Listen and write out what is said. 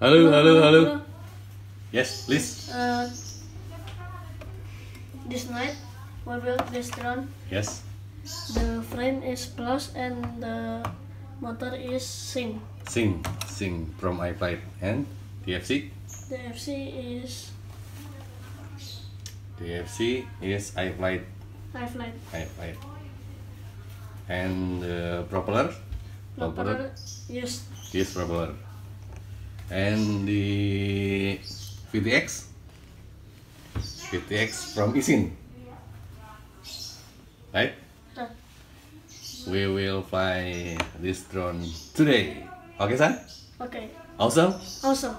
Hello. Yes, please. This night, Wheelbase drone. Yes. The frame is plus and the motor is SING. SING from iFlight and the FC. The FC is iFlight. iFlight. And the propeller. Yes. Propeller. And the VTX from Eachine. Right? We will fly this drone today. Okay, son? Okay. Awesome. Awesome.